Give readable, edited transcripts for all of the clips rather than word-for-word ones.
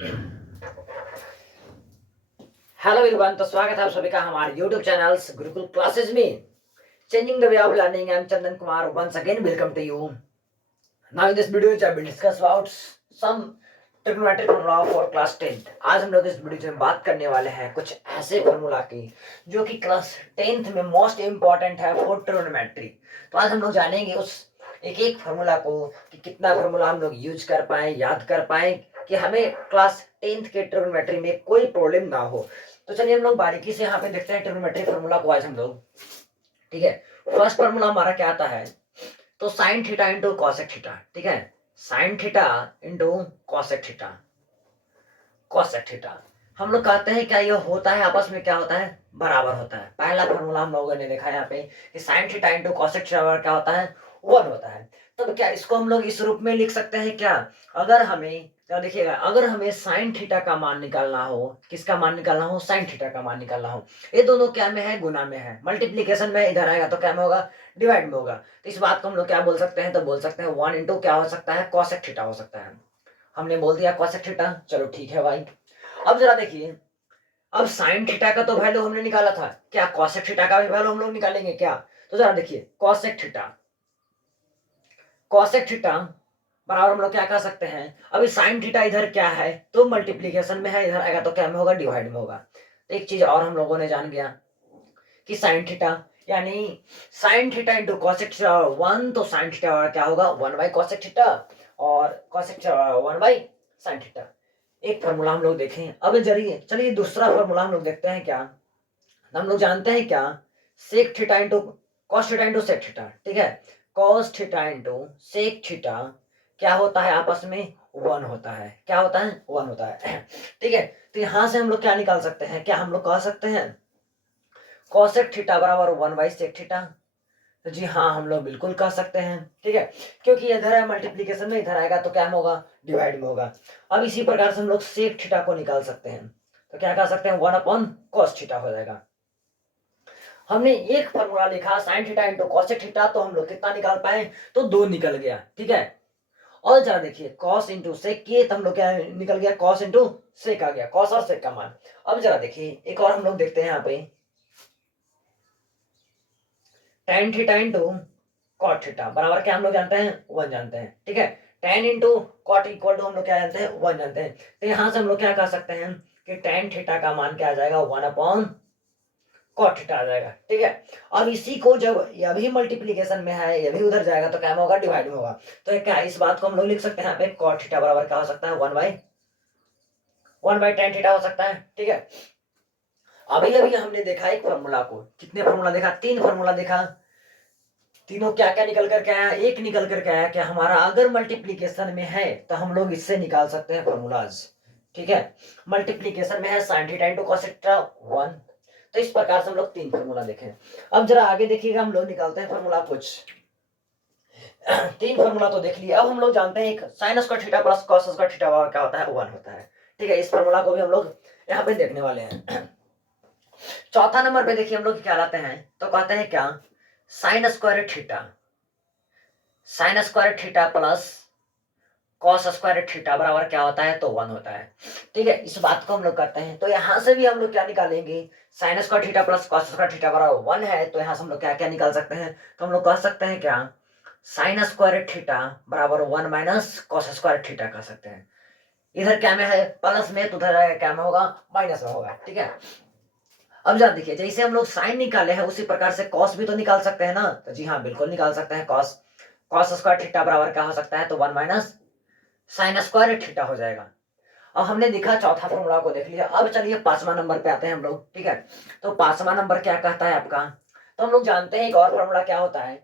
Hello everyone, तो स्वागत है आप सभी का हमारे YouTube चैनल्स गुरुकुल क्लासेस में। Changing the way of learning. I am Chandan Kumar. Once again welcome to you. Now in this video I will discuss about some trigonometric formula for class 10th। आज हम लोग इस वीडियो में बात करने वाले हैं कुछ ऐसे फॉर्मूला की जो कि क्लास 10th में मोस्ट इम्पॉर्टेंट है फॉर ट्रिग्नोमेट्री। तो आज हम लोग जानेंगे उस एक एक फार्मूला को कि कितना फार्मूला हम लोग यूज कर पाए, याद कर पाए, कि हमें क्लास 10th के ट्रिग्नोमेट्री में कोई प्रॉब्लम ना हो। तो चलिए हम लोग बारीकी से यहाँ पे देखते हैं ट्रिग्नोमेट्री फार्मूला को आज हम लोग। ठीक है, फर्स्ट फार्मूला हमारा क्या आता है? तो sine theta into cosec theta. ठीक है, sine theta into cosec theta. Cosec theta हम लोग कहते हैं क्या ये होता है आपस में, क्या होता है? बराबर होता है। पहला फार्मूला हम लोगों ने देखा यहाँ पे कि sine theta into cosec theta क्या होता है? 1 होता है। तो क्या इसको हम लोग इस रूप में लिख सकते हैं क्या? अगर हमें क्या देखिएगा, अगर हमें साइन थीटा का मान निकालना हो, किसका मान निकालना हो? साइन थीटा का मान निकालना हो। ये दोनों क्या में है? गुना में है। मल्टीप्लीकेशन में इधर आएगा तो क्या में होगा? डिवाइड में होगा। तो इस बात को हम लोग क्या बोल सकते हैं? तो बोल सकते हैं 1 इंटू क्या हो सकता है? कॉसेक थीटा हो सकता है। हमने बोल दिया कॉसेक थीटा। चलो ठीक है भाई। अब जरा देखिए, अब साइन थीटा का तो वैल्यू हमने निकाला था, क्या कॉसेक थीटा का भी वैल्यू हम लोग निकालेंगे क्या? तो जरा देखिए, कॉसेक थीटा, कॉसेक थीटा बराबर हम लोग क्या कर सकते हैं? अभी साइन थीटा इधर क्या है? तो मल्टीप्लीकेशन में है, इधर आएगा तो क्या में होगा? डिवाइड में होगा। तो एक चीज और हम लोगों ने जान गया कि साइन थीटा यानी sine theta into cosec theta 1, तो साइन थीटा क्या होगा? 1 बाई कॉसेक थीटा, और cosec theta 1 by sine theta. एक फॉर्मूला हम लोग देखें। अब जरिए चलिए दूसरा फॉर्मूला हम लोग देखते हैं क्या। हम लोग जानते हैं क्या? Sec theta into cos theta into sec theta. ठीक है, cos theta into sec theta क्या होता है आपस में? 1 होता है। क्या होता है? 1 होता है। ठीक है, तो यहां से हम लोग क्या निकाल सकते हैं? क्या हम लोग कह सकते हैं कॉसेक थीटा बराबर 1 बाई सेक थीटा? तो जी हाँ, हम लोग बिल्कुल कह सकते हैं। ठीक है, क्योंकि इधर है मल्टीप्लीकेशन में, इधर आएगा तो क्या में होगा? डिवाइड में होगा। अब इसी प्रकार से हम लोग सेक थीटा को निकाल सकते हैं। तो क्या कह सकते हैं? 1 अपॉन कॉस थीटा हो जाएगा। हमने एक फॉर्मूला लिखा sine theta into cosec theta, तो हम लोग कितना निकाल पाए? तो 2 निकल गया। ठीक है, और जरा देखिए कॉस इंटू सेक किए तो हम लोग क्या निकल गया? कॉस इंटू सेक आ गया, कॉस और सेक का मान। अब जरा देखिए एक और हम लोग देखते हैं यहाँ पे, tan theta into cot theta बराबर क्या हम लोग जानते हैं? 1 जानते हैं। ठीक है, tan into cot equal to हम लोग क्या जानते हैं? 1 जानते हैं। तो यहां से हम लोग क्या कर सकते हैं कि tan थीटा का मान क्या आ जाएगा? 1 अपॉन कॉट थीटा आ जाएगा। ठीक है, अब इसी को जब ये भी मल्टीप्लीकेशन में है, ये भी उधर जाएगा तो क्या में होगा? डिवाइड में होगा। तो क्या इस बात को हम लोग लिख सकते हैं यहाँ पे कॉट थीटा बराबर क्या हो सकता है? 1 बाई tan थीटा हो सकता है। ठीक है, अभी अभी हमने देखा एक फॉर्मूला को, कितने फॉर्मूला देखा? 3 फॉर्मूला देखा। तीनों क्या क्या निकल करके आया? एक निकल करके आया क्या हमारा, अगर मल्टीप्लीकेशन में है तो हम लोग इससे निकाल सकते हैं फॉर्मूलाज। ठीक है, मल्टीप्लीकेशन में है sine theta into cos theta 1। तो इस प्रकार से हम लोग 3 फॉर्मूला देखें। अब जरा आगे देखिएगा, हम लोग निकालते हैं फॉर्मूला कुछ। 3 फॉर्मूला तो देख लिया। अब हम लोग जानते हैं एक sine square theta plus cos square theta क्या होता है? 1 होता है। ठीक है, इस फॉर्मूला को भी हम लोग यहाँ पे देखने वाले हैं। चौथा नंबर पे देखिए हम लोग क्या लाते हैं, तो कहते हैं क्या? Sine square theta, sine square theta plus cos square theta बराबर क्या होता है? तो 1 होता है। ठीक है, इस बात को हम लोग करते हैं। तो यहां से भी हम लोग क्या निकालेंगे? Sine square theta plus cos square theta बराबर 1 है, तो यहां से हम लोग क्या क्या निकाल सकते हैं? तो हम लोग कह सकते हैं क्या? साइन स्क्वायर थीटा बराबर 1 माइनस कॉस स्क्वायर थीटा कह सकते हैं। इधर क्या में है? प्लस में, तो उधर क्या में होगा? माइनस में होगा। ठीक है, अब जरा देखिए, जैसे हम लोग साइन निकाले हैं उसी प्रकार से कॉस भी तो निकाल सकते हैं ना। तो जी हाँ, बिल्कुल निकाल सकते हैं। कॉस कॉस स्क्वायर थीटा बराबर क्या हो सकता है? तो 1 माइनस साइन स्क्वायर थीटा हो जाएगा। अब हमने देखा चौथा फॉर्मूला को देख लिया। अब चलिए 5वां नंबर पे आते हैं हम लोग। ठीक है, तो 5वां नंबर क्या कहता है आपका? तो हम लोग जानते हैं एक और फॉर्मूला क्या होता है,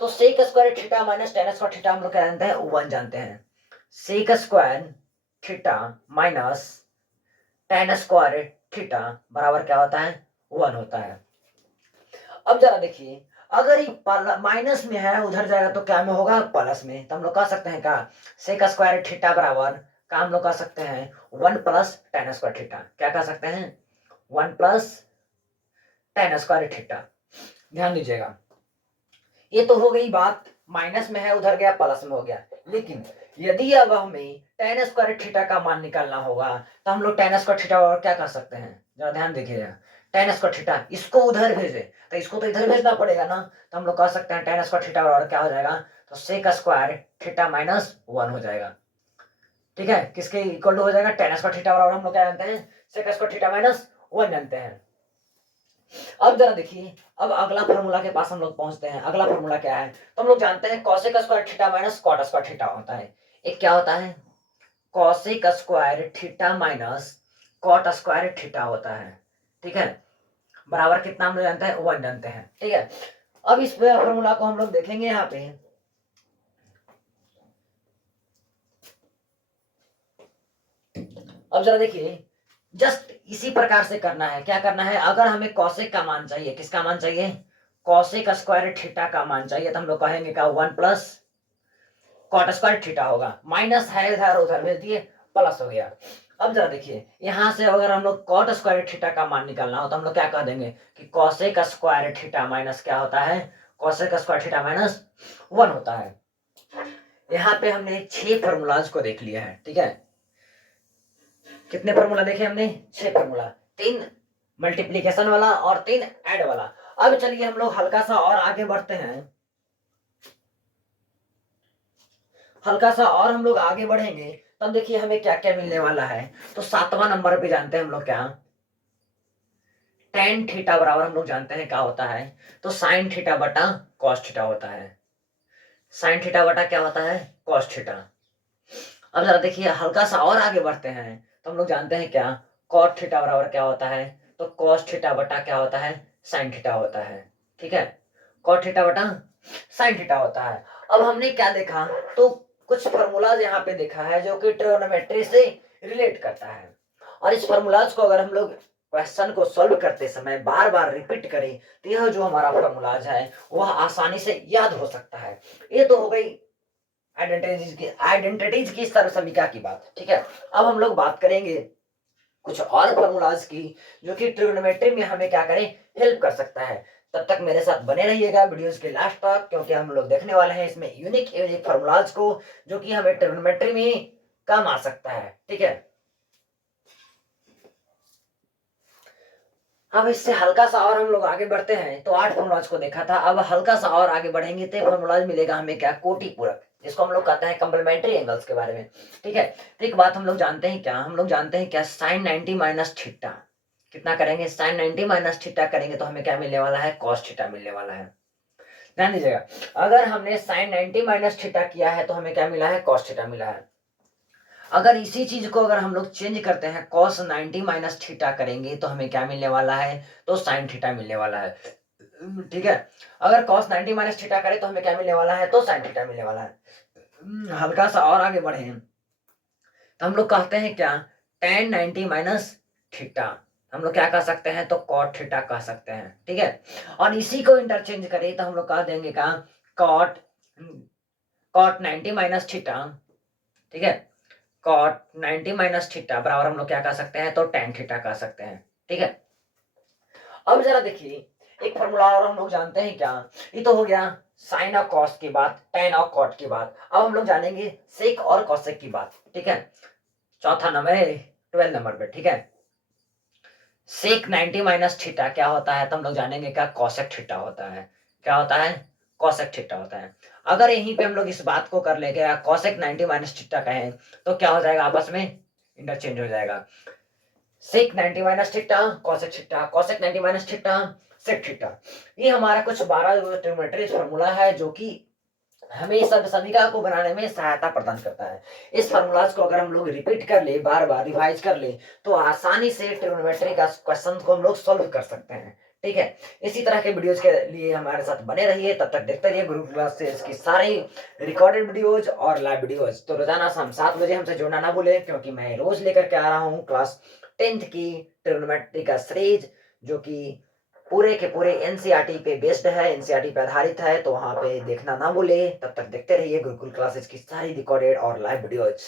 तो sec square theta minus tan square theta हम लोग क्या जानते हैं? 1 जानते हैं। Sec square theta minus tan square theta बराबर क्या होता है? 1 होता है। अब जरा देखिए, अगर ये माइनस में है उधर जाएगा तो क्या में होगा? प्लस में। तो हम लोग कह सकते हैं क्या? सेक स्क्वायर थीटा बराबर का हम लोग कह सकते हैं 1 प्लस टेन स्क्वायर थीटा। क्या कह सकते हैं? 1 प्लस टेन स्क्वायर थीटा। ध्यान दीजिएगा, ये तो हो गई बात माइनस में है, उधर गया प्लस में हो गया। लेकिन यदि अब हमें tan स्क्वायर थीटा का मान निकालना होगा तो हम लोग tan स्क्वायर थीटा और क्या कर सकते हैं, जरा ध्यान देखिएगा। tan स्क्वायर थीटा इसको उधर भेजे तो इसको तो इधर भेजना पड़ेगा ना, तो हम लोग कह सकते हैं tan स्क्वायर थीटा और क्या हो जाएगा, तो सेक स्क्वायर थीटा माइनस 1 हो जाएगा। ठीक है, किसके इक्वल टू हो जाएगा, tan स्क्वायर थीटा और हम लोग क्या जानते हैं, सेक स्क्वायर थीटा माइनस 1 जानते हैं। अब जरा देखिए, अब अगला फॉर्मूला के पास हम लोग पहुंचते हैं। अगला फॉर्मूला क्या है, तो हम लोग जानते हैं cosec square theta minus cot square theta होता है। एक क्या होता है, cosec square theta minus cot square theta होता है। ठीक है, बराबर कितना हम लोग जानते हैं, 1 जानते हैं। ठीक है, अब इस फॉर्मूला को हम लोग देखेंगे यहाँ पे। अब जरा देखिए, जस्ट इसी प्रकार से करना है। क्या करना है, अगर हमें कॉसेक का मान चाहिए, किसका मान चाहिए, कॉसेक स्क्वायर थीटा का मान चाहिए, तो हम लोग कहेंगे का 1 प्लस कॉट स्क्वायर थीटा होगा। माइनस है इधर, उधर भेज दिए, प्लस हो गया। अब जरा देखिए, यहां से अगर हम लोग कॉट स्क्वायर थीटा का मान निकालना हो तो हम लोग क्या कह देंगे कि कॉसेक स्क्वायर थीटा माइनस क्या होता है, कॉसेक स्क्वायर थीटा माइनस 1 होता है। यहाँ पे हमने 6 फॉर्मूलाज को देख लिया है। ठीक है, कितने फॉर्मूला देखे हमने, 6 फॉर्मूला, 3 मल्टीप्लीकेशन वाला और 3 ऐड वाला। अब चलिए हम लोग हल्का सा और आगे बढ़ते हैं, हल्का सा और हम लोग आगे बढ़ेंगे तब देखिए हमें क्या क्या मिलने वाला है। तो 7वां नंबर पे जानते हैं हम लोग क्या, tan थीटा बराबर हम लोग जानते हैं क्या होता है, तो sin थीटा बटा cos थीटा होता है। sin थीटा बटा क्या होता है, cos थीटा। अब जरा देखिए हल्का सा और आगे बढ़ते हैं तो हम लोग जानते हैं क्या, cot थीटा बराबर क्या होता है, तो cos थीटा बटा क्या होता है, sin थीटा होता है। ठीक है, cot थीटा बटा sin थीटा होता है। अब हमने क्या देखा, तो कुछ फॉर्मूलाज यहाँ पे देखा है जो कि ट्रिग्नोमेट्री से रिलेट करता है। और इस फॉर्मूलाज को अगर हम लोग क्वेश्चन को सॉल्व करते समय बार बार रिपीट करें तो यह जो हमारा फॉर्मूलाज है वह आसानी से याद हो सकता है। ये तो हो गई आइडेंटिटीज की सर्वसमिका की बात। ठीक है, अब हम लोग बात करेंगे कुछ और फॉर्मूलाज की जो कि ट्रिग्नोमेट्री में हमें क्या करें, हेल्प कर सकता है। तब तक मेरे साथ बने रहिएगा वीडियोस के लास्ट तक, क्योंकि हम लोग देखने वाले हैं इसमें यूनिक फॉर्मूलाज को जो कि हमें ट्रिग्नोमेट्री में काम आ सकता है। ठीक है, अब इससे हल्का सा और हम लोग आगे बढ़ते हैं। तो 8 फॉर्मूलाज को देखा था, अब हल्का सा और आगे बढ़ेंगे तो फॉर्मूलाज मिलेगा हमें क्या, कोटि पूरक, जिसको हम लोग कहते हैं कंप्लीमेंट्री एंगल्स के बारे में। ठीक है, तो एक बात हम लोग जानते हैं क्या, हम लोग जानते हैं क्या, साइन 90 माइनस थीटा, कितना करेंगे, साइन 90 माइनस थीटा करेंगे तो हमें क्या मिलने वाला है, कॉस थीटा मिलने वाला है। ध्यान दीजिएगा, अगर हमने साइन 90 माइनस थीटा किया है तो हमें क्या मिला है, कॉस थीटा मिला है। अगर इसी चीज को अगर हम लोग चेंज करते हैं, cos 90 माइनस थीटा करेंगे तो हमें क्या मिलने वाला है, तो sin थीटा मिलने वाला है। ठीक है, अगर cos 90 माइनस थीटा करें तो हमें क्या मिलने वाला है, तो sin थीटा मिलने वाला है। हल्का सा और आगे बढ़े तो हम लोग कहते हैं क्या, tan 90 माइनस थीटा हम लोग क्या कह सकते हैं, तो cot थीटा कह सकते हैं। ठीक है, और इसी को इंटरचेंज करें तो हम लोग कह देंगे क्या, cot cot 90 माइनस थीटा। ठीक है, cot 90 माइनस थीटा बराबर हम लोग क्या कह सकते हैं, तो tan थीटा कह सकते हैं। ठीक है, अब जरा देखिए एक फॉर्मूला और हम लोग जानते हैं क्या, ये तो हो गया साइन और कॉस की बात, tan और cot की बात। अब हम लोग जानेंगे सेक और कॉसेक की बात। ठीक है, चौथा नंबर 12 नंबर पे। ठीक है, सेक 90 माइनस थीटा क्या होता है, तो हम लोग जानेंगे क्या, कॉसेक थीटा होता है। क्या होता है, कॉसेक थीटा होता है। अगर यहीं पे हम लोग इस बात को कर लेंगे कॉसेक 90 माइनस थीटा कहें तो क्या हो जाएगा, आपस में इंटरचेंज हो जाएगा। Sec 90 minus theta, cosec theta, cosec 90 minus theta, sec theta. ये हमारा कुछ 12 ट्रिग्नोमेट्री फॉर्मूला है जो कि हमें इस सब समीकरण को बनाने में सहायता प्रदान करता है। इस फॉर्मूलाज को अगर हम लोग रिपीट कर ले, बार बार रिवाइज कर ले तो आसानी से ट्रिग्नोमेट्री का क्वेश्चन को हम लोग सॉल्व कर सकते हैं। ठीक है, इसी तरह के वीडियोज के लिए हमारे साथ बने रहिए, तब तक देखते रहिए गुरु क्लास से इसकी सारी रिकॉर्डेड वीडियोज और लाइव वीडियोज। तो रोजाना शाम 7 बजे हमसे जुड़ना ना भूले, क्योंकि मैं रोज लेकर के आ रहा हूँ क्लास 10th की ट्रिग्नोमेट्री का सीरीज, जो कि पूरे के पूरे एनसीईआरटी पे बेस्ड है, एनसीईआरटी पे आधारित है। तो वहां पे देखना ना भूले, तब तक देखते रहिए गुरुकुल क्लासेस की सारी रिकॉर्डेड और लाइव वीडियोज।